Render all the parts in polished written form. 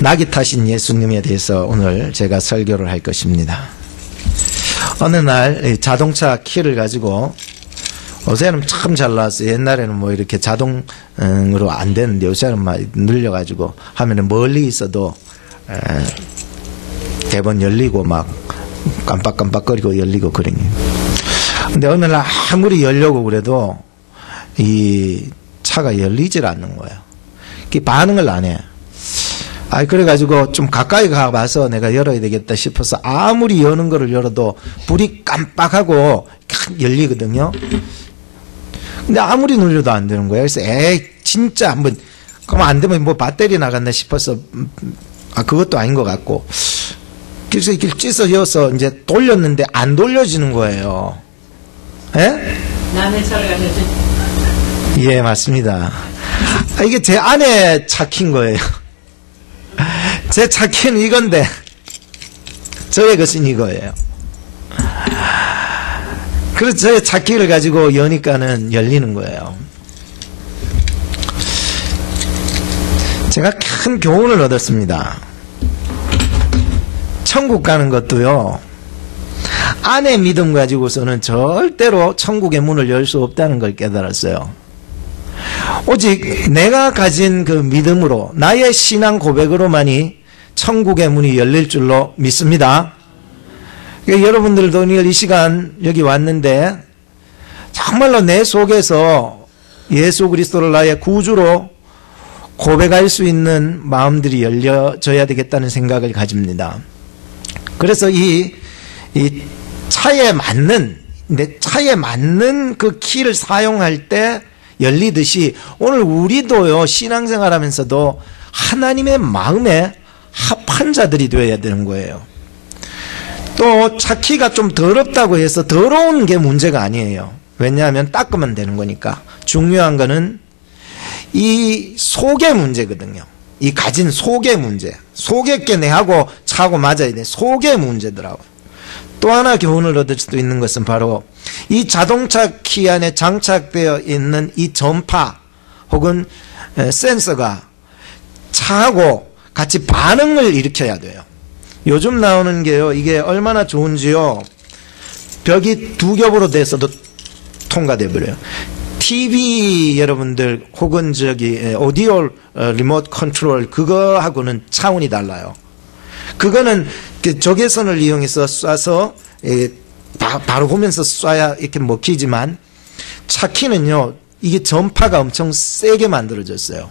낙이 타신 예수님에 대해서 오늘 제가 설교를 할 것입니다. 어느 날 자동차 키를 가지고, 요새는 참 잘 나왔어요. 옛날에는 뭐 이렇게 자동으로 안 되는데 요새는 막 늘려가지고 하면은 멀리 있어도 대번 열리고 막 깜빡깜빡거리고 열리고 그러니. 근데 어느 날 아무리 열려고 그래도 이 차가 열리질 않는 거예요. 반응을 안 해. 그래가지고 좀 가까이 가봐서 내가 열어야 되겠다 싶어서 아무리 여는 거를 열어도 불이 깜빡하고 열리거든요. 근데 아무리 눌려도 안 되는 거예요. 그래서 진짜 한번 그럼 안 되면 뭐 배터리 나갔나 싶어서 그것도 아닌 것 같고, 그래서 이렇게 찢어져서 이제 돌렸는데 안 돌려지는 거예요. 예? 남의 차를 가셨지? 예, 맞습니다. 이게 제 안에 착힌 거예요. 제 착힌 이건데 저의 것은 이거예요. 그래서 저의 착기를 가지고 여니까는 열리는 거예요. 제가 큰 교훈을 얻었습니다. 천국 가는 것도요, 안의 믿음 가지고서는 절대로 천국의 문을 열 수 없다는 걸 깨달았어요. 오직 내가 가진 그 믿음으로, 나의 신앙 고백으로만이 천국의 문이 열릴 줄로 믿습니다. 여러분들도 오늘 이 시간 여기 왔는데 정말로 내 속에서 예수 그리스도를 나의 구주로 고백할 수 있는 마음들이 열려져야 되겠다는 생각을 가집니다. 그래서 이 차에 맞는, 내 차에 맞는 그 키를 사용할 때 열리듯이 오늘 우리도요, 신앙생활 하면서도 하나님의 마음에 합한 자들이 되어야 되는 거예요. 또 차키가 좀 더럽다고 해서 더러운 게 문제가 아니에요. 왜냐하면 닦으면 되는 거니까. 중요한 거는 이 속의 문제거든요. 이 가진 속의 문제. 속의 게 내하고 차하고 맞아야 돼. 속의 문제더라고요. 또 하나 교훈을 얻을 수도 있는 것은 바로 이 자동차 키 안에 장착되어 있는 이 전파 혹은 센서가 차하고 같이 반응을 일으켜야 돼요. 요즘 나오는 게요, 이게 얼마나 좋은지요, 벽이 두 겹으로 돼서도 통과돼 버려요. TV 여러분들 혹은 오디오 리모트 컨트롤, 그거하고는 차원이 달라요. 그거는 적외선을 이용해서 쏴서 바로 보면서 쏴야 이렇게 먹히지만, 차키는요, 이게 전파가 엄청 세게 만들어졌어요.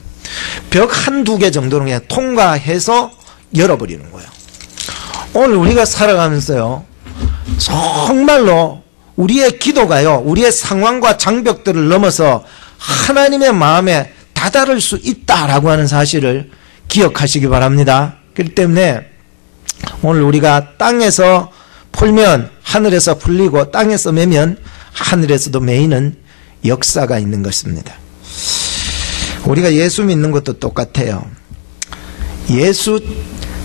벽 한두 개 정도는 그냥 통과해서 열어버리는 거예요. 오늘 우리가 살아가면서요, 정말로 우리의 기도가요, 우리의 상황과 장벽들을 넘어서 하나님의 마음에 다다를 수 있다라고 하는 사실을 기억하시기 바랍니다. 그렇기 때문에 오늘 우리가 땅에서 풀면 하늘에서 풀리고, 땅에서 매면 하늘에서도 매이는 역사가 있는 것입니다. 우리가 예수 믿는 것도 똑같아요. 예수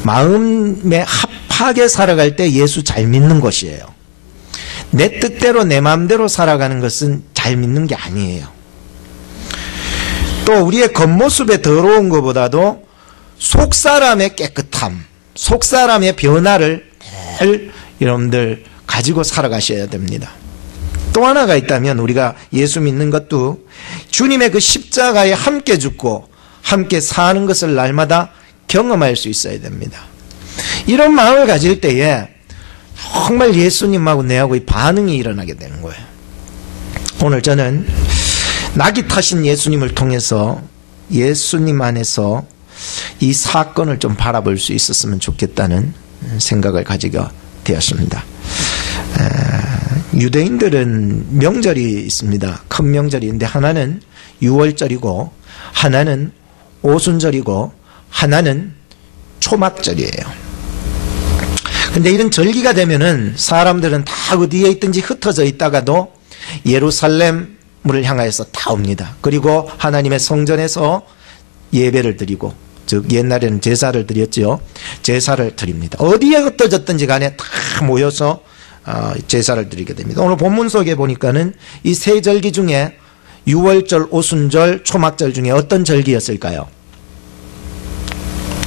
마음에 합하게 살아갈 때 예수 잘 믿는 것이에요. 내 뜻대로 내 마음대로 살아가는 것은 잘 믿는 게 아니에요. 또 우리의 겉모습에 더러운 것보다도 속사람의 깨끗함, 속사람의 변화를 늘 여러분들 가지고 살아가셔야 됩니다. 또 하나가 있다면, 우리가 예수 믿는 것도 주님의 그 십자가에 함께 죽고 함께 사는 것을 날마다 경험할 수 있어야 됩니다. 이런 마음을 가질 때에 정말 예수님하고 내하고 이 반응이 일어나게 되는 거예요. 오늘 저는 낙이 타신 예수님을 통해서 예수님 안에서 이 사건을 좀 바라볼 수 있었으면 좋겠다는 생각을 가지게 되었습니다. 유대인들은 명절이 있습니다. 큰 명절이 있는데, 하나는 유월절이고 하나는 오순절이고 하나는 초막절이에요. 근데 이런 절기가 되면은 사람들은 다 어디에 있든지 흩어져 있다가도 예루살렘을 향하여서 다 옵니다. 그리고 하나님의 성전에서 예배를 드리고, 즉 옛날에는 제사를 드렸죠. 제사를 드립니다. 어디에 흩어졌든지 간에 다 모여서 제사를 드리게 됩니다. 오늘 본문 속에 보니까는 이 세 절기 중에 유월절, 오순절, 초막절 중에 어떤 절기였을까요?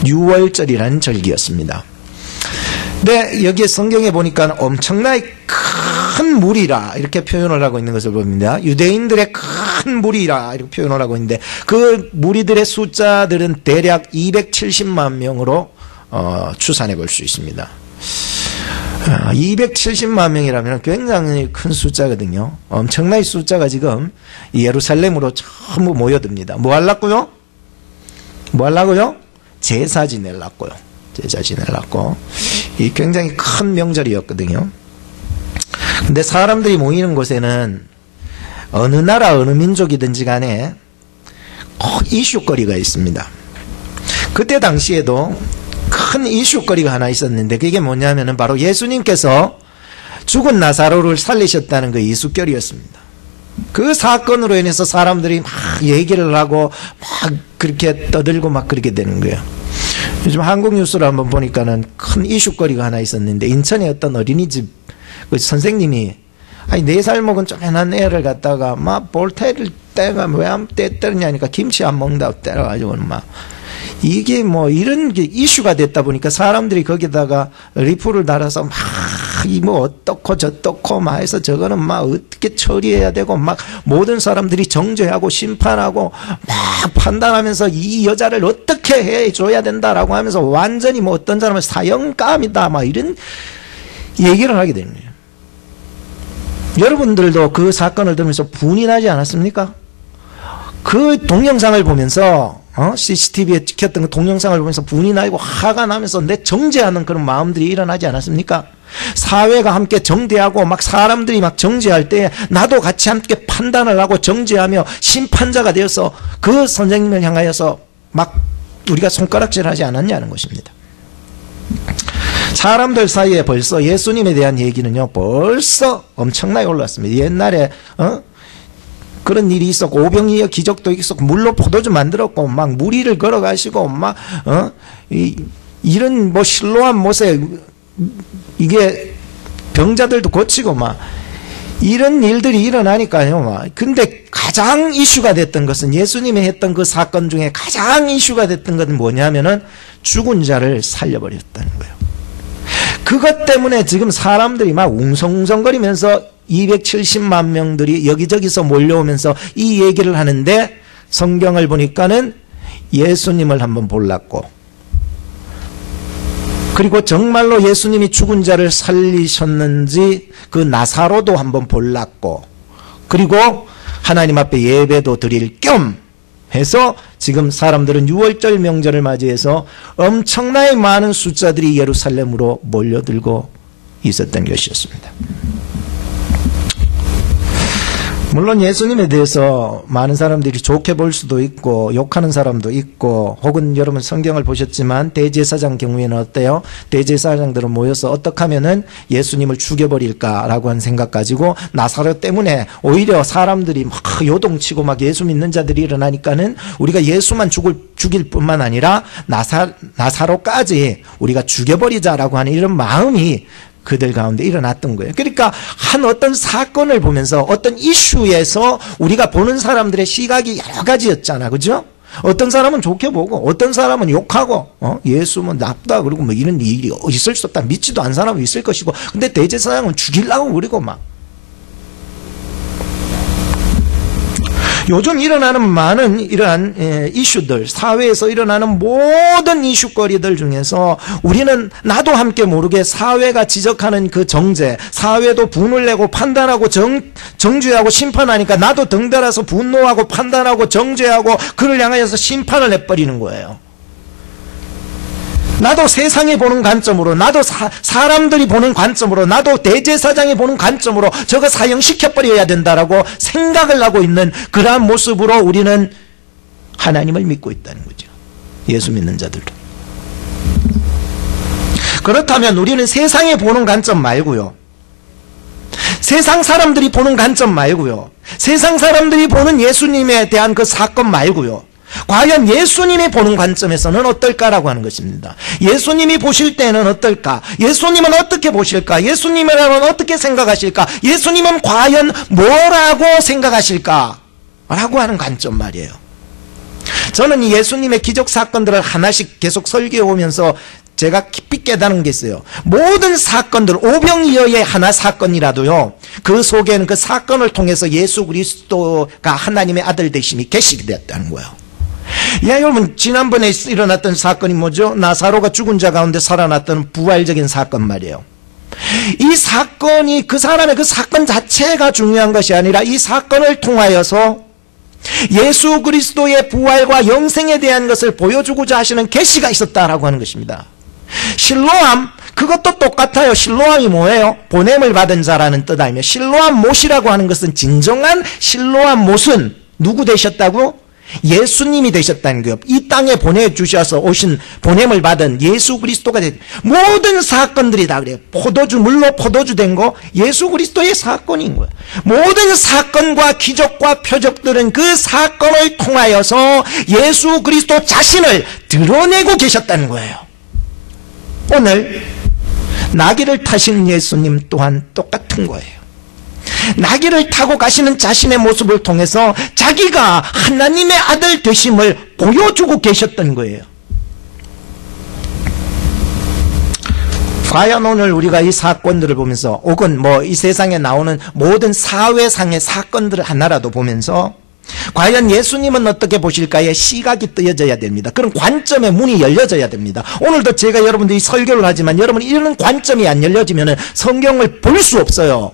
유월절이라는 절기였습니다. 근데 여기에 성경에 보니까 엄청나게 큰 무리라 이렇게 표현을 하고 있는 것을 봅니다. 유대인들의 큰 무리라 이렇게 표현을 하고 있는데 그 무리들의 숫자들은 대략 270만 명으로 추산해 볼 수 있습니다. 270만 명이라면 굉장히 큰 숫자거든요. 엄청나게 숫자가 지금 예루살렘으로 전부 모여듭니다. 뭐 하려고요? 뭐 하려고요? 제사 지내려고요. 제사 지내려고. 이 굉장히 큰 명절이었거든요. 근데 사람들이 모이는 곳에는 어느 나라 어느 민족이든지 간에 이슈거리가 있습니다. 그때 당시에도 큰 이슈거리가 하나 있었는데 그게 뭐냐면은 바로 예수님께서 죽은 나사로를 살리셨다는 그 이슈거리였습니다. 그 사건으로 인해서 사람들이 막 얘기를 하고 막 그렇게 떠들고 막 그렇게 되는 거예요. 요즘 한국 뉴스를 한번 보니까는 큰 이슈거리가 하나 있었는데 인천의 어떤 어린이집 그 선생님이 아니 4살 먹은 쪼매난 애를 갖다가 막 볼테를 때가 왜 안 때렸냐니까 김치 안 먹는다고 때려가지고는 막 이게 뭐 이런 게 이슈가 됐다 보니까 사람들이 거기다가 리플을 달아서 막 이 뭐 어떻고 저떻고 막 해서 저거는 막 어떻게 처리해야 되고 막 모든 사람들이 정죄하고 심판하고 막 판단하면서 이 여자를 어떻게 해줘야 된다라고 하면서 완전히 뭐 어떤 사람은 사형감이다 막 이런 얘기를 하게 되는 거예요. 여러분들도 그 사건을 들으면서 분이 나지 않았습니까? 그 동영상을 보면서 CCTV에 찍혔던 그 동영상을 보면서 분이 나고 화가 나면서 내 정죄하는 그런 마음들이 일어나지 않았습니까? 사회가 함께 정죄하고 막 사람들이 막 정죄할 때 나도 같이 함께 판단을 하고 정죄하며 심판자가 되어서 그 선생님을 향하여서 막 우리가 손가락질하지 않았냐는 것입니다. 사람들 사이에 벌써 예수님에 대한 얘기는요 벌써 엄청나게 올랐습니다. 옛날에 그런 일이 있었고 오병이어 기적도 있었고 물로 포도주 만들었고 막 무리를 걸어가시고 막 이런 뭐 실로암 못에 이게 병자들도 고치고 막 이런 일들이 일어나니까요. 막 근데 가장 이슈가 됐던 것은 예수님이 했던 그 사건 중에 가장 이슈가 됐던 것은 뭐냐면은 죽은 자를 살려버렸다는 거예요. 그것 때문에 지금 사람들이 막 웅성웅성거리면서 270만 명들이 여기저기서 몰려오면서 이 얘기를 하는데 성경을 보니까는 예수님을 한번 볼랐고 그리고 정말로 예수님이 죽은 자를 살리셨는지 그 나사로도 한번 볼랐고 그리고 하나님 앞에 예배도 드릴 겸 해서 지금 사람들은 6월절 명절을 맞이해서 엄청나게 많은 숫자들이 예루살렘으로 몰려들고 있었던 것이었습니다. 물론 예수님에 대해서 많은 사람들이 좋게 볼 수도 있고 욕하는 사람도 있고 혹은 여러분 성경을 보셨지만 대제사장 경우에는 어때요? 대제사장들은 모여서 어떻게 하면은 예수님을 죽여버릴까라고 하는 생각 가지고 나사로 때문에 오히려 사람들이 막 요동치고 막 예수 믿는 자들이 일어나니까는 우리가 예수만 죽일 뿐만 아니라 나사로까지 우리가 죽여버리자라고 하는 이런 마음이 그들 가운데 일어났던 거예요. 그러니까 한 어떤 사건을 보면서 어떤 이슈에서 우리가 보는 사람들의 시각이 여러 가지였잖아. 그죠? 어떤 사람은 좋게 보고 어떤 사람은 욕하고 예수는 나쁘다 그러고 뭐 이런 일이 있을 수 없다. 믿지도 않은 사람은 있을 것이고 근데 대제사장은 죽이려고 그러고 막 요즘 일어나는 많은 이러한 이슈들, 사회에서 일어나는 모든 이슈거리들 중에서 우리는 나도 함께 모르게 사회가 지적하는 그 정죄, 사회도 분을 내고 판단하고 정죄하고 심판하니까 나도 덩달아서 분노하고 판단하고 정죄하고 그를 향하여서 심판을 해버리는 거예요. 나도 세상이 보는 관점으로, 나도 사람들이 보는 관점으로, 나도 대제사장이 보는 관점으로 저거 사형시켜버려야 된다라고 생각을 하고 있는 그러한 모습으로 우리는 하나님을 믿고 있다는 거죠. 예수 믿는 자들도. 그렇다면 우리는 세상이 보는 관점 말고요. 세상 사람들이 보는 관점 말고요. 세상 사람들이 보는 예수님에 대한 그 사건 말고요. 과연 예수님이 보는 관점에서는 어떨까라고 하는 것입니다. 예수님이 보실 때는 어떨까? 예수님은 어떻게 보실까? 예수님이라면 어떻게 생각하실까? 예수님은 과연 뭐라고 생각하실까? 라고 하는 관점 말이에요. 저는 이 예수님의 기적 사건들을 하나씩 계속 설교해 오면서 제가 깊이 깨달은 게 있어요. 모든 사건들, 오병이어의 하나 사건이라도요, 그 속에는 그 사건을 통해서 예수 그리스도가 하나님의 아들 되심이 계시게 되었다는 거예요. 야, 여러분, 지난번에 일어났던 사건이 뭐죠? 나사로가 죽은 자 가운데 살아났던 부활적인 사건 말이에요. 이 사건이 그 사람의 그 사건 자체가 중요한 것이 아니라 이 사건을 통하여서 예수 그리스도의 부활과 영생에 대한 것을 보여주고자 하시는 계시가 있었다라고 하는 것입니다. 실로암, 그것도 똑같아요. 실로암이 뭐예요? 보냄을 받은 자라는 뜻 아니며, 실로암 못이라고 하는 것은 진정한 실로암 못은 누구 되셨다고? 예수님이 되셨다는 거예요. 이 땅에 보내주셔서 오신 보냄을 받은 예수 그리스도가 모든 사건들이 다 그래요. 포도주, 물로 포도주 된 거 예수 그리스도의 사건인 거예요. 모든 사건과 기적과 표적들은 그 사건을 통하여서 예수 그리스도 자신을 드러내고 계셨다는 거예요. 오늘 나귀를 타시는 예수님 또한 똑같은 거예요. 나귀를 타고 가시는 자신의 모습을 통해서 자기가 하나님의 아들 되심을 보여주고 계셨던 거예요. 과연 오늘 우리가 이 사건들을 보면서, 혹은 이 세상에 나오는 모든 사회상의 사건들을 하나라도 보면서 과연 예수님은 어떻게 보실까에 시각이 뜨여져야 됩니다. 그런 관점의 문이 열려져야 됩니다. 오늘도 제가 여러분들이 설교를 하지만 여러분이 이런 관점이 안 열려지면 성경을 볼 수 없어요.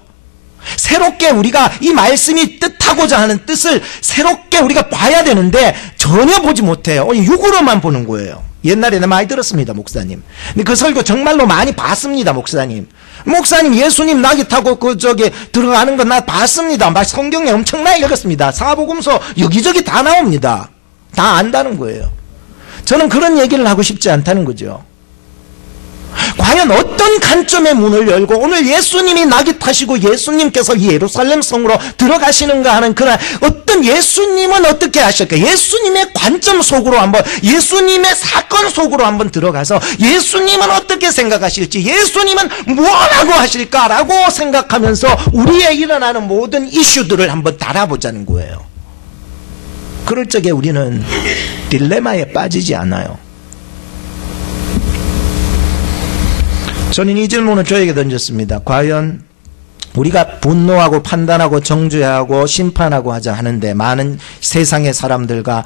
새롭게 우리가 이 말씀이 뜻하고자 하는 뜻을 새롭게 우리가 봐야 되는데 전혀 보지 못해요. 육으로만 보는 거예요. 옛날에 나 많이 들었습니다, 목사님. 근데 그 설교 정말로 많이 봤습니다, 목사님. 목사님, 예수님 나귀 타고 들어가는 거 나 봤습니다. 막 성경에 엄청나게 읽었습니다. 사복음서 여기저기 다 나옵니다. 다 안다는 거예요. 저는 그런 얘기를 하고 싶지 않다는 거죠. 과연 어떤 관점의 문을 열고 오늘 예수님이 나귀 타시고 예수님께서 예루살렘 성으로 들어가시는가 하는 그런 어떤 예수님은 어떻게 하실까? 예수님의 관점 속으로 한번, 예수님의 사건 속으로 한번 들어가서 예수님은 어떻게 생각하실지, 예수님은 뭐라고 하실까라고 생각하면서 우리의 일어나는 모든 이슈들을 한번 달아보자는 거예요. 그럴 적에 우리는 딜레마에 빠지지 않아요. 저는 이 질문을 저에게 던졌습니다. 과연 우리가 분노하고 판단하고 정죄하고 심판하고 하자 하는데, 많은 세상의 사람들과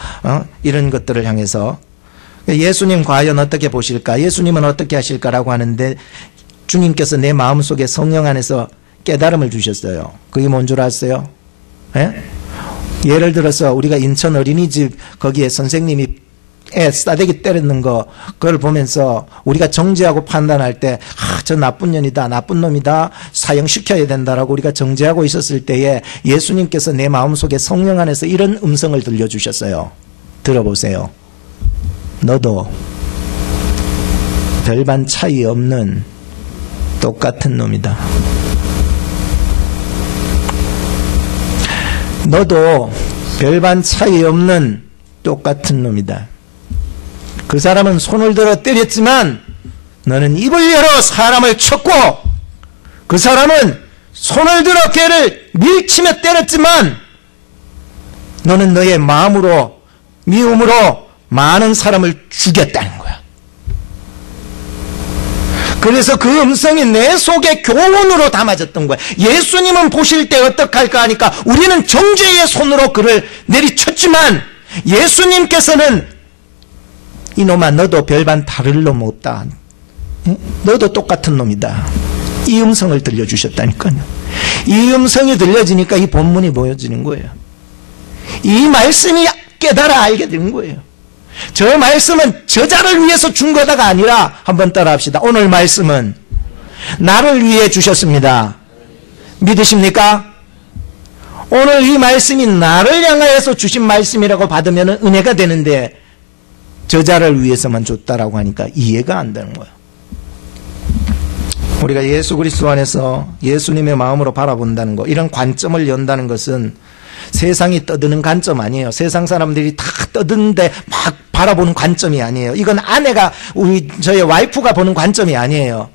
이런 것들을 향해서 예수님 과연 어떻게 보실까? 예수님은 어떻게 하실까라고 하는데, 주님께서 내 마음속에 성령 안에서 깨달음을 주셨어요. 그게 뭔 줄 아세요? 예? 예를 들어서 우리가 인천 어린이집 거기에 선생님이 애 싸대기 때리는 거, 그걸 보면서 우리가 정죄하고 판단할 때, 저 나쁜 년이다, 나쁜 놈이다, 사형시켜야 된다라고 우리가 정죄하고 있었을 때에 예수님께서 내 마음속에 성령 안에서 이런 음성을 들려주셨어요. 들어보세요. 너도 별반 차이 없는 똑같은 놈이다. 너도 별반 차이 없는 똑같은 놈이다. 그 사람은 손을 들어 때렸지만 너는 입을 열어 사람을 쳤고, 그 사람은 손을 들어 걔를 밀치며 때렸지만 너는 너의 마음으로, 미움으로 많은 사람을 죽였다는 거야. 그래서 그 음성이 내 속에 교훈으로 담아졌던 거야. 예수님은 보실 때 어떡할까 하니까 우리는 정죄의 손으로 그를 내리쳤지만 예수님께서는 이놈아, 너도 별반 다를 놈 없다. 너도 똑같은 놈이다. 이 음성을 들려주셨다니까요. 이 음성이 들려지니까 이 본문이 보여지는 거예요. 이 말씀이 깨달아 알게 된 거예요. 저 말씀은 저자를 위해서 준 거다가 아니라, 한번 따라 합시다. 오늘 말씀은 나를 위해 주셨습니다. 믿으십니까? 오늘 이 말씀이 나를 향하여서 주신 말씀이라고 받으면 은혜가 되는데, 저자를 위해서만 줬다라고 하니까 이해가 안 되는 거예요. 우리가 예수 그리스도 안에서 예수님의 마음으로 바라본다는 거, 이런 관점을 연다는 것은 세상이 떠드는 관점 아니에요. 세상 사람들이 다 떠드는데 막 바라보는 관점이 아니에요. 이건 아내가, 저의 와이프가 보는 관점이 아니에요.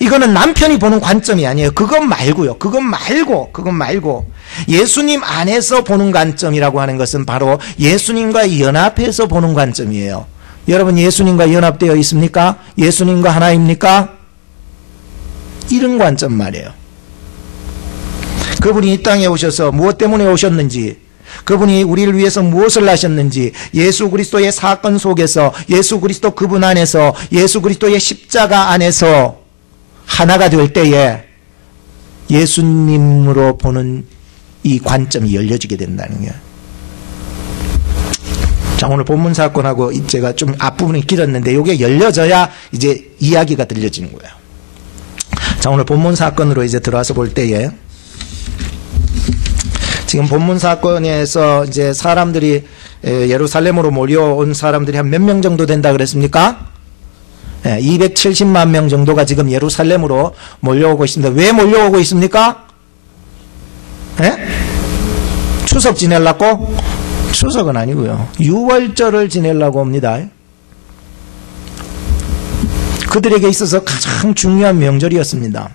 이거는 남편이 보는 관점이 아니에요. 그것 말고요. 그것 말고 예수님 안에서 보는 관점이라고 하는 것은 바로 예수님과 연합해서 보는 관점이에요. 여러분, 예수님과 연합되어 있습니까? 예수님과 하나입니까? 이런 관점 말이에요. 그분이 이 땅에 오셔서 무엇 때문에 오셨는지, 그분이 우리를 위해서 무엇을 하셨는지, 예수 그리스도의 사건 속에서, 예수 그리스도 그분 안에서, 예수 그리스도의 십자가 안에서 하나가 될 때에 예수님으로 보는 이 관점이 열려지게 된다는 거예요. 자, 오늘 본문 사건하고 제가 좀 앞부분이 길었는데 이게 열려져야 이제 이야기가 들려지는 거예요. 자, 오늘 본문 사건으로 이제 들어와서 볼 때에, 지금 본문 사건에서 이제 사람들이 예루살렘으로 몰려온 사람들이 한 몇 명 정도 된다 그랬습니까? 270만 명 정도가 지금 예루살렘으로 몰려오고 있습니다. 왜 몰려오고 있습니까? 추석 지내려고? 추석은 아니고요. 유월절을 지내려고 합니다. 그들에게 있어서 가장 중요한 명절이었습니다.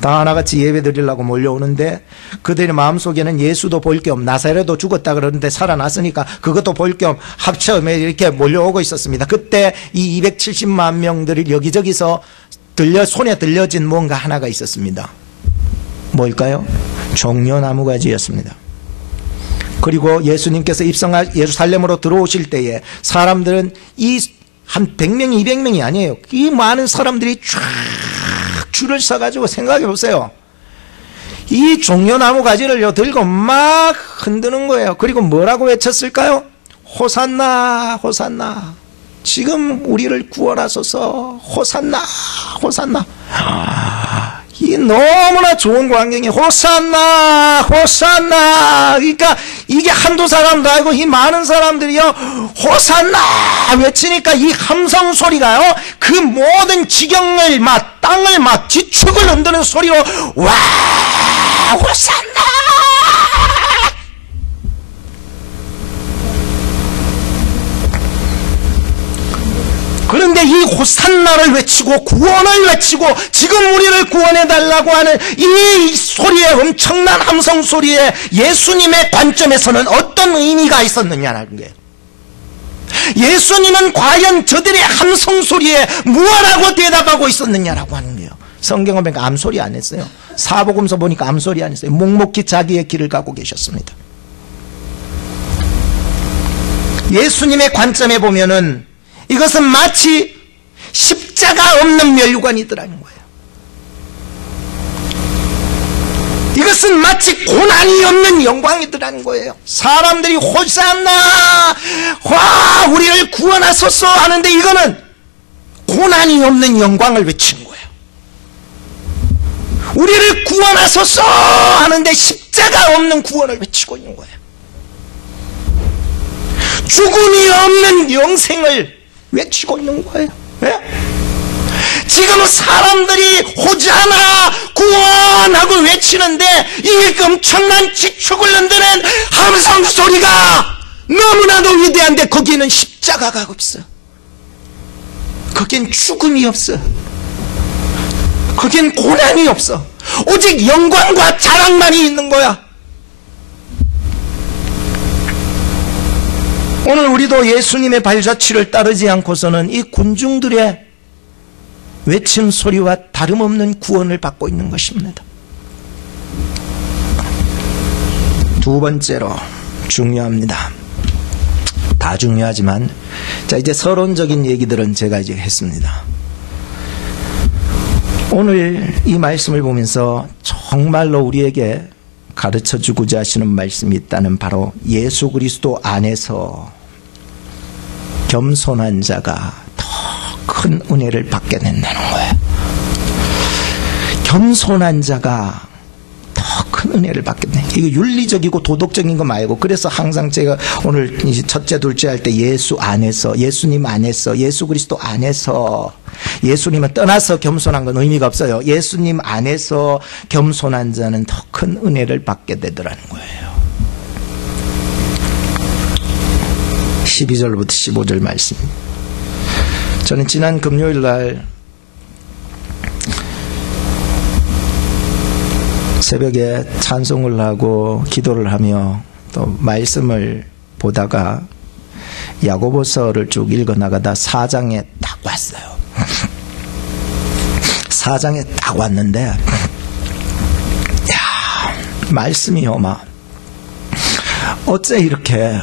다 하나같이 예배 드리려고 몰려오는데 그들의 마음속에는 예수도 볼 겸 나사렛도 죽었다 그러는데 살아났으니까 그것도 볼 겸 합쳐 이렇게 몰려오고 있었습니다. 그때 이 270만 명들이 여기저기서 손에 들려진 뭔가 하나가 있었습니다. 뭘까요? 종려나무 가지였습니다. 그리고 예수님께서 예루살렘으로 들어오실 때에 사람들은 한 100명, 200명이 아니에요. 이 많은 사람들이 쫙 줄을 서가지고 생각해 보세요. 이 종려나무 가지를 들고 막 흔드는 거예요. 그리고 뭐라고 외쳤을까요? 호산나, 호산나. 지금 우리를 구원하소서. 호산나, 호산나. 이 너무나 좋은 광경이 호산나, 호산나. 그러니까 이게 한두 사람도 아니고 이 많은 사람들이요 호산나 외치니까 이 함성 소리가요 그 모든 지경을 막 땅을 막 지축을 흔드는 소리로 와 호산나. 그런데 이 호산나를 외치고 구원을 외치고 지금 우리를 구원해달라고 하는 이 소리에, 엄청난 함성 소리에 예수님의 관점에서는 어떤 의미가 있었느냐는 거예요. 예수님은 과연 저들의 함성 소리에 무엇라고 대답하고 있었느냐라고 하는 거예요. 성경을 보니까 암소리 안 했어요. 사복음서 보니까 암소리 안 했어요. 묵묵히 자기의 길을 가고 계셨습니다. 예수님의 관점에 보면은 이것은 마치 십자가 없는 멸관이더라는 거예요. 이것은 마치 고난이 없는 영광이더라는 거예요. 사람들이 호산나, 와 우리를 구원하소서 하는데 이거는 고난이 없는 영광을 외치는 거예요. 우리를 구원하소서 하는데 십자가 없는 구원을 외치고 있는 거예요. 죽음이 없는 영생을 외치고 있는 거예요. 네? 지금 사람들이 호자나 구원하고 외치는데 이 엄청난 지축을 흔드는 함성 소리가 너무나도 위대한데 거기에는 십자가가 없어. 거기엔 죽음이 없어. 거기엔 고난이 없어. 오직 영광과 자랑만이 있는 거야. 오늘 우리도 예수님의 발자취를 따르지 않고서는 이 군중들의 외침 소리와 다름없는 구원을 받고 있는 것입니다. 두 번째로 중요합니다. 다 중요하지만 자 이제 서론적인 얘기들은 제가 이제 했습니다. 오늘 이 말씀을 보면서 정말로 우리에게 가르쳐주고자 하시는 말씀이 있다는 바로 예수 그리스도 안에서 겸손한 자가 더 큰 은혜를 받게 된다는 거예요. 겸손한 자가 더 큰 은혜를 받게 된다. 이거 윤리적이고 도덕적인 거 말고 그래서 항상 제가 오늘 첫째 둘째 할 때 예수 안에서 예수님 안에서 예수 그리스도 안에서 예수님은 떠나서 겸손한 건 의미가 없어요. 예수님 안에서 겸손한 자는 더 큰 은혜를 받게 되더라는 거예요. 12절부터 15절 말씀. 저는 지난 금요일 날 새벽에 찬송을 하고 기도를 하며 또 말씀을 보다가 야고보서를 쭉 읽어나가다 4장에 딱 왔어요. 4장에 딱 왔는데 야, 말씀이요 막 어째 이렇게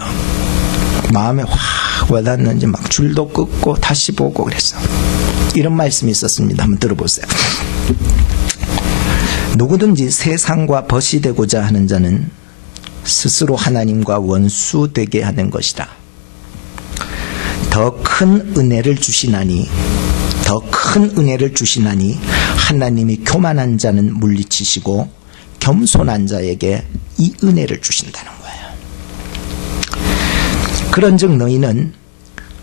마음에 확 와닿는지 막 줄도 긋고 다시 보고 그랬어. 이런 말씀이 있었습니다. 한번 들어보세요. 누구든지 세상과 벗이 되고자 하는 자는 스스로 하나님과 원수 되게 하는 것이다. 더 큰 은혜를 주시나니 하나님이 교만한 자는 물리치시고 겸손한 자에게 이 은혜를 주신다는 거예요. 그런즉 너희는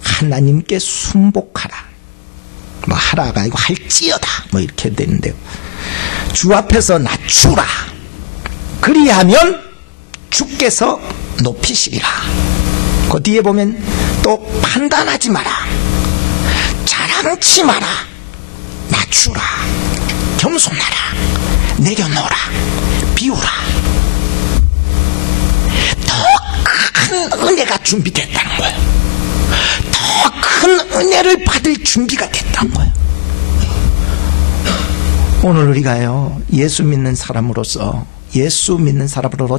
하나님께 순복하라. 뭐 하라가 아니고 할지어다. 뭐 이렇게 되는데요. 주 앞에서 낮추라. 그리하면 주께서 높이시리라. 그 뒤에 보면 또 판단하지 마라. 자랑치 마라. 낮추라. 겸손하라. 내려놓으라. 비우라. 더 큰 은혜가 준비됐다는 거예요. 더 큰 은혜를 받을 준비가 됐다는 거예요. 오늘 우리가요, 예수 믿는 사람으로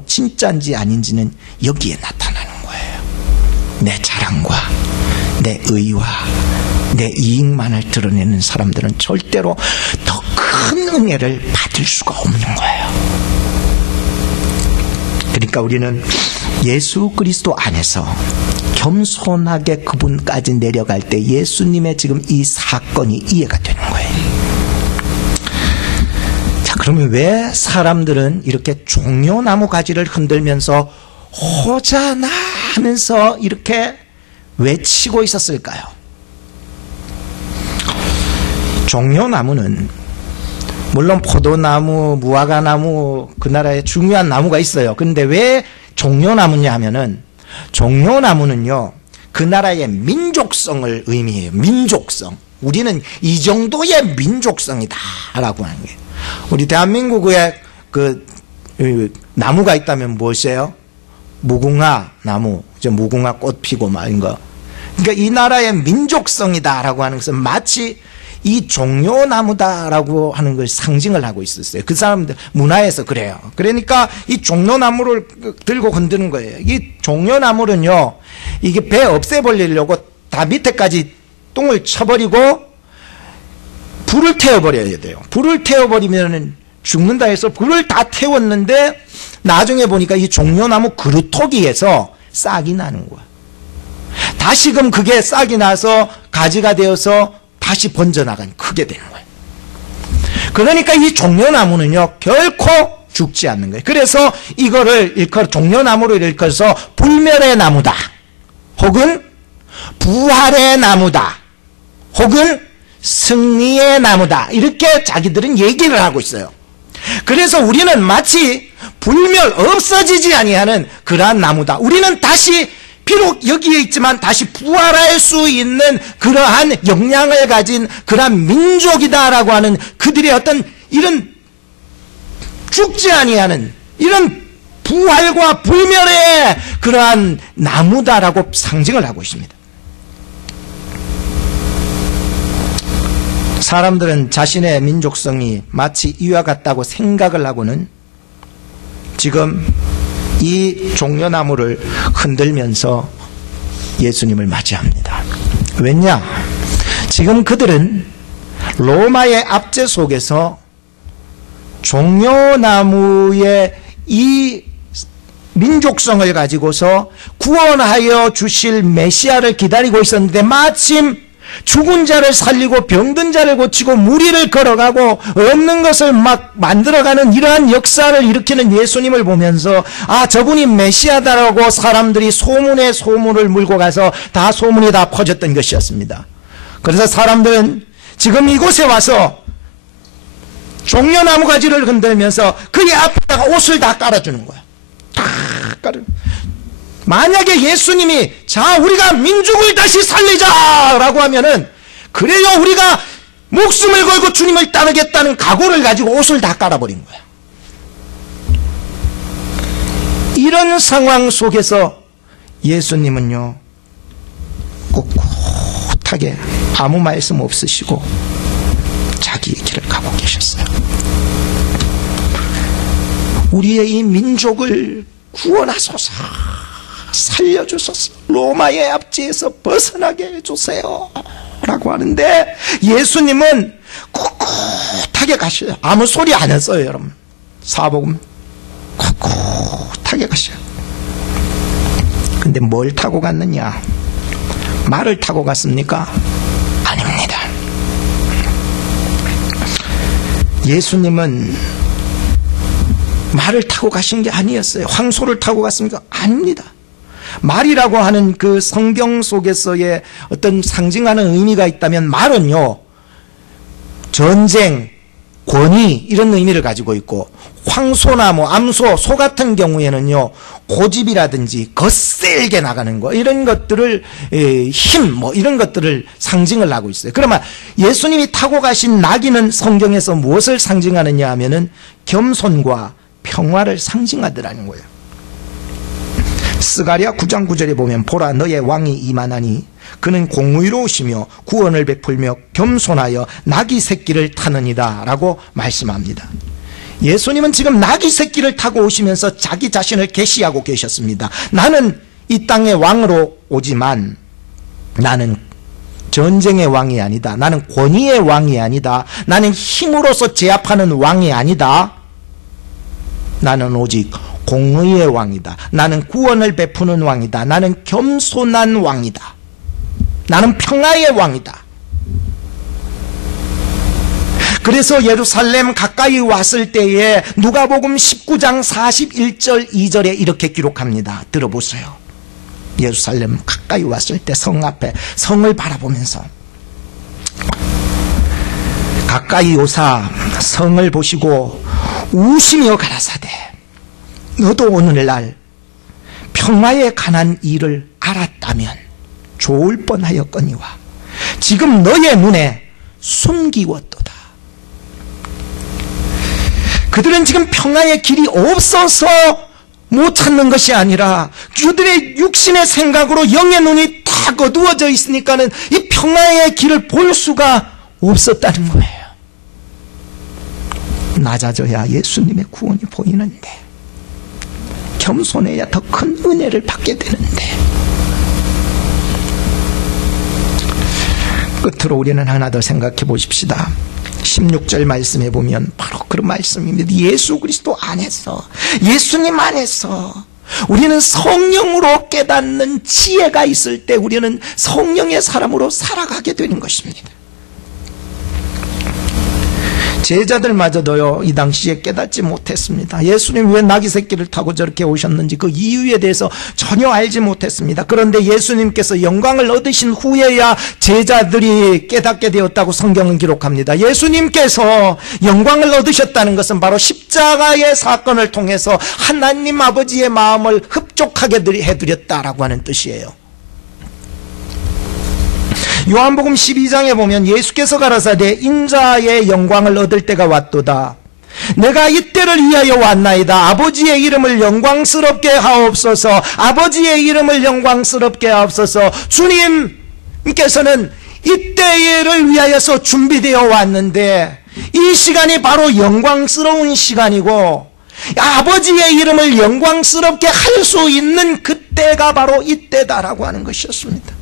진짜인지 아닌지는 여기에 나타나는 거예요. 내 자랑과 내 의와 내 이익만을 드러내는 사람들은 절대로 더 큰 은혜를 받을 수가 없는 거예요. 그러니까 우리는 예수 그리스도 안에서 겸손하게 그분까지 내려갈 때 예수님의 지금 이 사건이 이해가 되는 거예요. 자, 그러면 왜 사람들은 이렇게 종려나무 가지를 흔들면서 호자나 하면서 이렇게 외치고 있었을까요? 종려나무는 물론 포도나무, 무화과나무 그 나라에 중요한 나무가 있어요. 그런데 왜 종려나무냐 하면은 종려나무는요 그 나라의 민족성을 의미해요. 민족성. 우리는 이 정도의 민족성이다 라고 하는 거예요. 우리 대한민국에 그 나무가 있다면 무엇이에요? 무궁화 나무, 무궁화 꽃 피고 막 이런 거. 그러니까 이 나라의 민족성이다 라고 하는 것은 마치 이 종려나무다라고 하는 걸 상징을 하고 있었어요. 그 사람들 문화에서 그래요. 그러니까 이 종려나무를 들고 흔드는 거예요. 이 종려나무는요, 이게 배 없애버리려고 다 밑에까지 똥을 쳐버리고 불을 태워버려야 돼요. 불을 태워버리면 죽는다 해서 불을 다 태웠는데 나중에 보니까 이 종려나무 그루터기에서 싹이 나는 거야. 다시금 그게 싹이 나서 가지가 되어서 다시 번져나간 크게 되는 거예요. 그러니까 이 종려나무는요 결코 죽지 않는 거예요. 그래서 이거를 종려나무를 일컬어서 불멸의 나무다, 혹은 부활의 나무다, 혹은 승리의 나무다, 이렇게 자기들은 얘기를 하고 있어요. 그래서 우리는 마치 불멸, 없어지지 아니하는 그러한 나무다. 우리는 다시 비록 여기에 있지만 다시 부활할 수 있는 그러한 역량을 가진 그러한 민족이다라고 하는 그들의 어떤 이런 죽지 아니하는 이런 부활과 불멸의 그러한 나무다라고 상징을 하고 있습니다. 사람들은 자신의 민족성이 마치 이와 같다고 생각을 하고는 지금 이 종려나무를 흔들면서 예수님을 맞이합니다. 왜냐? 지금 그들은 로마의 압제 속에서 종려나무의 이 민족성을 가지고서 구원하여 주실 메시아를 기다리고 있었는데 마침 죽은 자를 살리고 병든 자를 고치고 무리를 걸어가고 없는 것을 막 만들어가는 이러한 역사를 일으키는 예수님을 보면서 아, 저분이 메시아다라고 사람들이 소문에 소문을 물고 가서 다 소문이 다 퍼졌던 것이었습니다. 그래서 사람들은 지금 이곳에 와서 종려나무 가지를 흔들면서 그의 앞에다가 옷을 다 깔아주는 거야. 다 깔아. 만약에 예수님이 자 우리가 민족을 다시 살리자라고 하면은 그래요 우리가 목숨을 걸고 주님을 따르겠다는 각오를 가지고 옷을 다 깔아버린 거야. 이런 상황 속에서 예수님은요, 꿋꿋하게 아무 말씀 없으시고 자기의 길을 가고 계셨어요. 우리의 이 민족을 구원하소서, 살려주소서, 로마의 압제에서 벗어나게 해주세요 라고 하는데, 예수님은 꿋꿋하게 가셔요. 아무 소리 안 했어요. 여러분, 사복음 꿋꿋하게 가셔요. 근데 뭘 타고 갔느냐? 말을 타고 갔습니까? 아닙니다. 예수님은 말을 타고 가신 게 아니었어요. 황소를 타고 갔습니까? 아닙니다. 말이라고 하는 그 성경 속에서의 어떤 상징하는 의미가 있다면, 말은요, 전쟁, 권위, 이런 의미를 가지고 있고, 황소나 암소, 소 같은 경우에는요, 고집이라든지 거세게 나가는 거, 이런 것들을, 힘, 이런 것들을 상징을 하고 있어요. 그러면 예수님이 타고 가신 나귀는 성경에서 무엇을 상징하느냐 하면은 겸손과 평화를 상징하더라는 거예요. 스가랴 9장 9절에 보면, 보라 너의 왕이 임하나니 그는 공의로우시며 구원을 베풀며 겸손하여 나귀 새끼를 타느니라 라고 말씀합니다. 예수님은 지금 나귀 새끼를 타고 오시면서 자기 자신을 계시하고 계셨습니다. 나는 이 땅의 왕으로 오지만 나는 전쟁의 왕이 아니다. 나는 권위의 왕이 아니다. 나는 힘으로서 제압하는 왕이 아니다. 나는 오직 공의의 왕이다. 나는 구원을 베푸는 왕이다. 나는 겸손한 왕이다. 나는 평화의 왕이다. 그래서 예루살렘 가까이 왔을 때에 누가복음 19장 41절 2절에 이렇게 기록합니다. 들어보세요. 예루살렘 가까이 왔을 때 성 앞에, 성을 바라보면서 가까이 오사 성을 보시고 우시며 가라사대, 너도 오늘날 평화에 관한 일을 알았다면 좋을 뻔하였거니와 지금 너의 눈에 숨기웠도다. 그들은 지금 평화의 길이 없어서 못 찾는 것이 아니라 그들의 육신의 생각으로 영의 눈이 다 어두워져 있으니까는 이 평화의 길을 볼 수가 없었다는 거예요. 낮아져야 예수님의 구원이 보이는데, 겸손해야 더 큰 은혜를 받게 되는데, 끝으로 우리는 하나 더 생각해 보십시다. 16절 말씀에 보면 바로 그런 말씀입니다. 예수 그리스도 안에서, 예수님 안에서 우리는 성령으로 깨닫는 지혜가 있을 때 우리는 성령의 사람으로 살아가게 되는 것입니다. 제자들마저도요, 이 당시에 깨닫지 못했습니다. 예수님 왜 나귀 새끼를 타고 저렇게 오셨는지 그 이유에 대해서 전혀 알지 못했습니다. 그런데 예수님께서 영광을 얻으신 후에야 제자들이 깨닫게 되었다고 성경은 기록합니다. 예수님께서 영광을 얻으셨다는 것은 바로 십자가의 사건을 통해서 하나님 아버지의 마음을 흡족하게 해드렸다라고 하는 뜻이에요. 요한복음 12장에 보면 예수께서 가라사대 인자의 영광을 얻을 때가 왔도다. 내가 이때를 위하여 왔나이다. 아버지의 이름을 영광스럽게 하옵소서. 아버지의 이름을 영광스럽게 하옵소서. 주님께서는 이때를 위하여서 준비되어 왔는데 이 시간이 바로 영광스러운 시간이고, 아버지의 이름을 영광스럽게 할 수 있는 그때가 바로 이때다라고 하는 것이었습니다.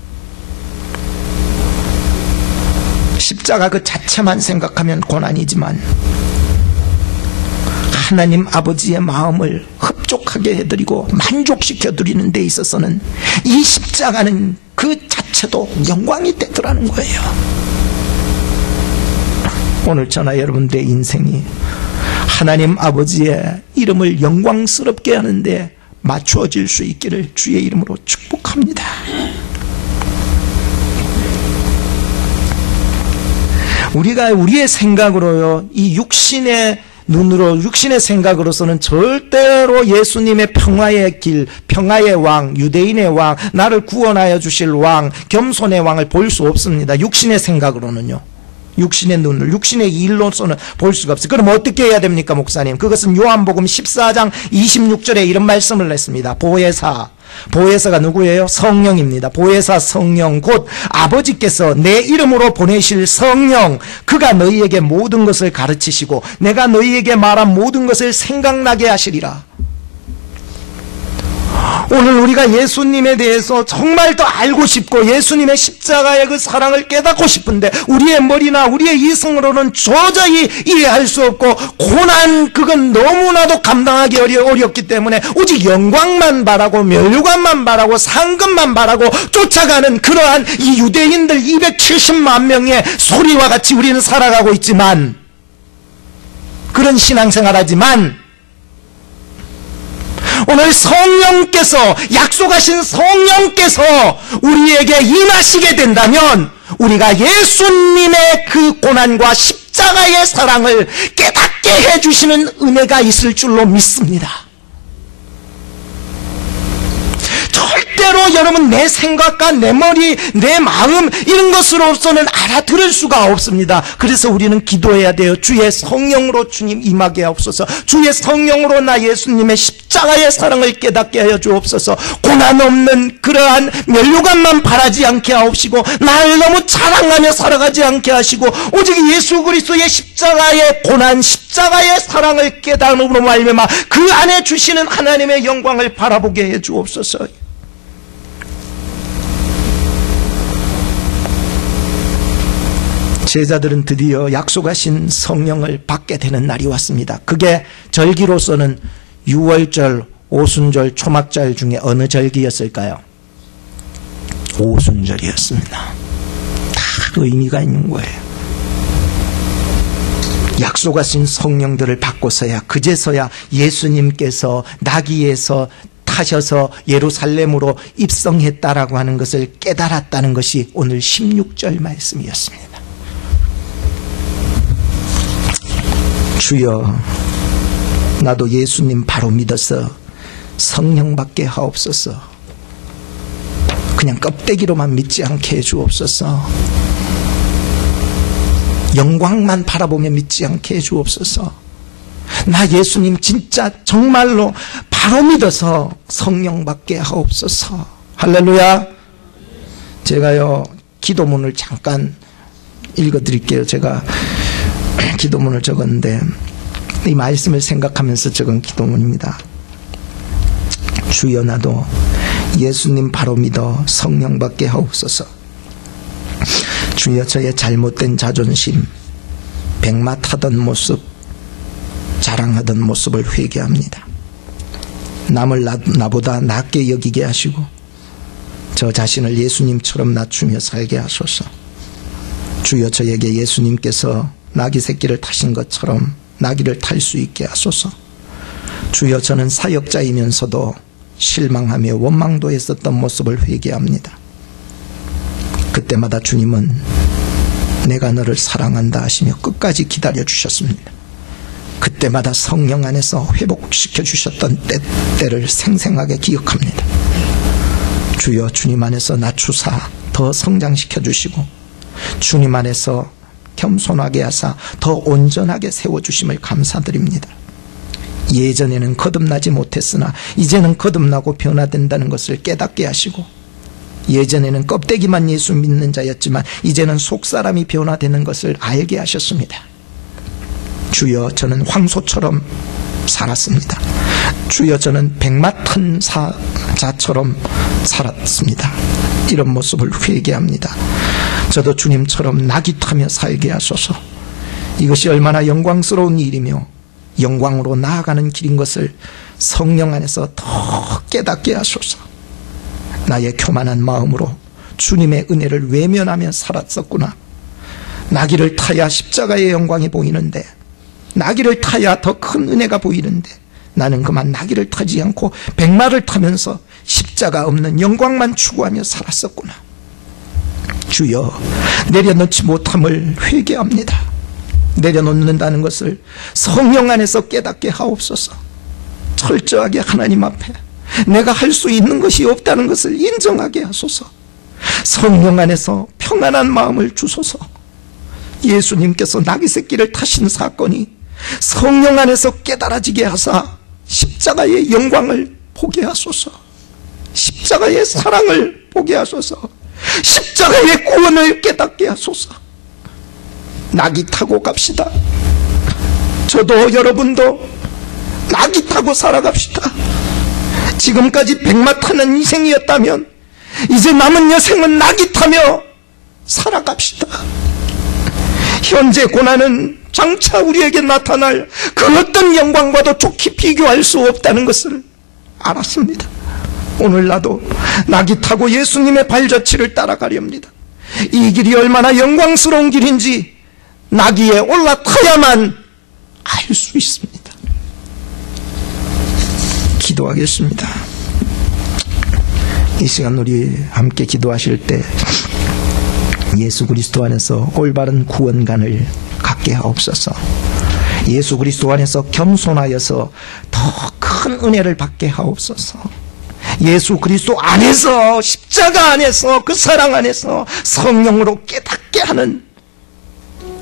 십자가 그 자체만 생각하면 고난이지만 하나님 아버지의 마음을 흡족하게 해드리고 만족시켜드리는 데 있어서는 이 십자가는 그 자체도 영광이 되더라는 거예요. 오늘 저나 여러분들의 인생이 하나님 아버지의 이름을 영광스럽게 하는데 맞추어질 수 있기를 주의 이름으로 축복합니다. 우리가 우리의 생각으로요, 이 육신의 눈으로, 육신의 생각으로서는 절대로 예수님의 평화의 길, 평화의 왕, 유대인의 왕, 나를 구원하여 주실 왕, 겸손의 왕을 볼 수 없습니다. 육신의 생각으로는요. 육신의 눈을, 육신의 일로서는 볼 수가 없어요. 그럼 어떻게 해야 됩니까, 목사님? 그것은 요한복음 14장 26절에 이런 말씀을 했습니다. 보혜사. 보혜사가 누구예요? 성령입니다. 보혜사 성령, 곧 아버지께서 내 이름으로 보내실 성령, 그가 너희에게 모든 것을 가르치시고 내가 너희에게 말한 모든 것을 생각나게 하시리라. 오늘 우리가 예수님에 대해서 정말 더 알고 싶고 예수님의 십자가의 그 사랑을 깨닫고 싶은데 우리의 머리나 우리의 이성으로는 도저히 이해할 수 없고 고난, 그건 너무나도 감당하기 어렵기 때문에 오직 영광만 바라고 면류관만 바라고 상급만 바라고 쫓아가는 그러한 이 유대인들 270만 명의 소리와 같이 우리는 살아가고 있지만, 그런 신앙생활하지만 오늘 성령께서, 약속하신 성령께서 우리에게 임하시게 된다면 우리가 예수님의 그 고난과 십자가의 사랑을 깨닫게 해주시는 은혜가 있을 줄로 믿습니다. 절대로 여러분 내 생각과 내 머리, 내 마음 이런 것으로서는 알아들을 수가 없습니다. 그래서 우리는 기도해야 돼요. 주의 성령으로 주님 임하게 하옵소서. 주의 성령으로 나 예수님의 십자가의 사랑을 깨닫게 하여 주옵소서. 고난 없는 그러한 면류관만 바라지 않게 하옵시고 날 너무 자랑하며 살아가지 않게 하시고 오직 예수 그리스도의 십자가의 고난, 십자가의 사랑을 깨달음으로 말미암아 그 안에 주시는 하나님의 영광을 바라보게 해 주옵소서. 제자들은 드디어 약속하신 성령을 받게 되는 날이 왔습니다. 그게 절기로서는 6월절, 오순절, 초막절 중에 어느 절기였을까요? 오순절이었습니다. 다 의미가 있는 거예요. 약속하신 성령들을 받고서야, 그제서야 예수님께서 나귀에서 타셔서 예루살렘으로 입성했다라고 하는 것을 깨달았다는 것이 오늘 16절 말씀이었습니다. 주여, 나도 예수님 바로 믿어서 성령 받게 하옵소서. 그냥 껍데기로만 믿지 않게 해주옵소서. 영광만 바라보며 믿지 않게 해주옵소서. 나 예수님 진짜 정말로 바로 믿어서 성령 받게 하옵소서. 할렐루야. 제가요 기도문을 잠깐 읽어드릴게요. 제가 기도문을 적었는데 이 말씀을 생각하면서 적은 기도문입니다. 주여, 나도 예수님 바로 믿어 성령 받게 하옵소서. 주여, 저의 잘못된 자존심, 백마 타던 모습, 자랑하던 모습을 회개합니다. 남을 나보다 낮게 여기게 하시고 저 자신을 예수님처럼 낮추며 살게 하소서. 주여, 저에게 예수님께서 나귀 새끼를 타신 것처럼 나귀를 탈 수 있게 하소서. 주여, 저는 사역자이면서도 실망하며 원망도 했었던 모습을 회개합니다. 그때마다 주님은 내가 너를 사랑한다 하시며 끝까지 기다려 주셨습니다. 그때마다 성령 안에서 회복시켜 주셨던 때를 생생하게 기억합니다. 주여, 주님 안에서 낮추사 더 성장시켜 주시고 주님 안에서 겸손하게 하사 더 온전하게 세워주심을 감사드립니다. 예전에는 거듭나지 못했으나 이제는 거듭나고 변화된다는 것을 깨닫게 하시고, 예전에는 껍데기만 예수 믿는 자였지만 이제는 속사람이 변화되는 것을 알게 하셨습니다. 주여, 저는 황소처럼 살았습니다. 주여, 저는 백마 탄 자처럼 살았습니다. 이런 모습을 회개합니다. 저도 주님처럼 낙이 타며 살게 하소서. 이것이 얼마나 영광스러운 일이며 영광으로 나아가는 길인 것을 성령 안에서 더 깨닫게 하소서. 나의 교만한 마음으로 주님의 은혜를 외면하며 살았었구나. 나귀를 타야 십자가의 영광이 보이는데, 나귀를 타야 더 큰 은혜가 보이는데 나는 그만 나귀를 타지 않고 백마를 타면서 십자가 없는 영광만 추구하며 살았었구나. 주여, 내려놓지 못함을 회개합니다. 내려놓는다는 것을 성령 안에서 깨닫게 하옵소서. 철저하게 하나님 앞에 내가 할 수 있는 것이 없다는 것을 인정하게 하소서. 성령 안에서 평안한 마음을 주소서. 예수님께서 나귀 새끼를 타신 사건이 성령 안에서 깨달아지게 하사 십자가의 영광을 보게 하소서, 십자가의 사랑을 보게 하소서, 십자가의 구원을 깨닫게 하소서. 나귀 타고 갑시다. 저도 여러분도 나귀 타고 살아갑시다. 지금까지 백마 타는 인생이었다면 이제 남은 여생은 나귀 타며 살아갑시다. 현재 고난은 장차 우리에게 나타날 그 어떤 영광과도 좋게 비교할 수 없다는 것을 알았습니다. 오늘 나도 나귀 타고 예수님의 발자취를 따라가렵니다. 이 길이 얼마나 영광스러운 길인지 나귀에 올라타야만 알 수 있습니다. 기도하겠습니다. 이 시간 우리 함께 기도하실 때 예수 그리스도 안에서 올바른 구원관을 갖게 하옵소서. 예수 그리스도 안에서 겸손하여서 더 큰 은혜를 받게 하옵소서. 예수 그리스도 안에서, 십자가 안에서, 그 사랑 안에서 성령으로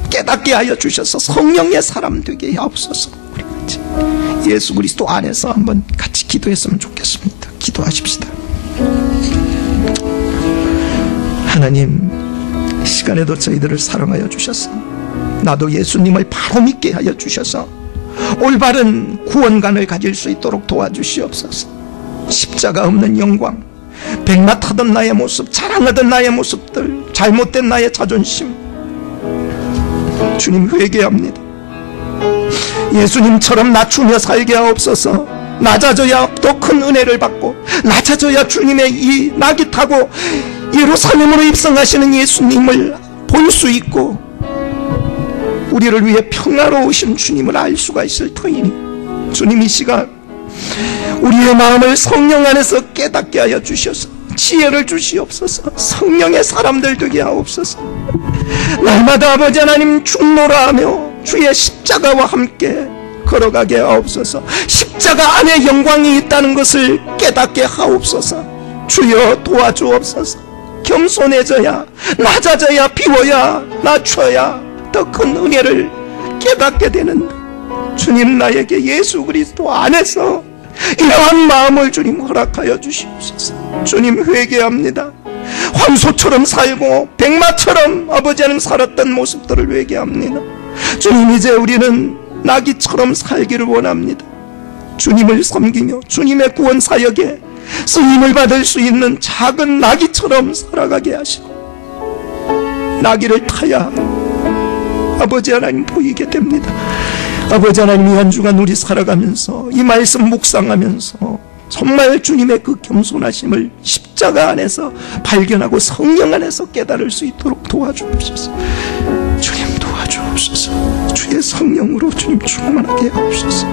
깨닫게 하여 주셔서 성령의 사람 되게 하옵소서. 우리 같이 예수 그리스도 안에서 한번 같이 기도했으면 좋겠습니다. 기도하십시다. 하나님, 이 시간에도 저희들을 사랑하여 주셔서 나도 예수님을 바로 믿게 하여 주셔서 올바른 구원관을 가질 수 있도록 도와주시옵소서. 십자가 없는 영광, 백마 타던 나의 모습, 자랑하던 나의 모습들, 잘못된 나의 자존심, 주님 회개합니다. 예수님처럼 낮추며 살게 하옵소서. 낮아져야 더 큰 은혜를 받고, 낮아져야 주님의 이 나귀 타고 예루살렘으로 입성하시는 예수님을 볼 수 있고 우리를 위해 평화로우신 주님을 알 수가 있을 터이니 주님, 이 시간 우리의 마음을 성령 안에서 깨닫게 하여 주셔서 지혜를 주시옵소서. 성령의 사람들 되게 하옵소서. 날마다 아버지 하나님 충노라 하며 주의 십자가와 함께 걸어가게 하옵소서. 십자가 안에 영광이 있다는 것을 깨닫게 하옵소서. 주여 도와주옵소서. 겸손해져야, 낮아져야, 비워야, 낮춰야 더 큰 은혜를 깨닫게 되는 주님, 나에게 예수 그리스도 안에서 이러한 마음을 주님 허락하여 주시옵소서. 주님 회개합니다. 황소처럼 살고 백마처럼 아버지 하나님 살았던 모습들을 회개합니다. 주님, 이제 우리는 나귀처럼 살기를 원합니다. 주님을 섬기며 주님의 구원 사역에 쓰임을 받을 수 있는 작은 나귀처럼 살아가게 하시고 나귀를 타야 아버지 하나님 보이게 됩니다. 아버지 하나님, 이 한 주간 우리 살아가면서 이 말씀 묵상하면서 정말 주님의 그 겸손하심을 십자가 안에서 발견하고 성령 안에서 깨달을 수 있도록 도와주옵소서. 주님 도와주옵소서. 주의 성령으로 주님 충만하게 하옵소서.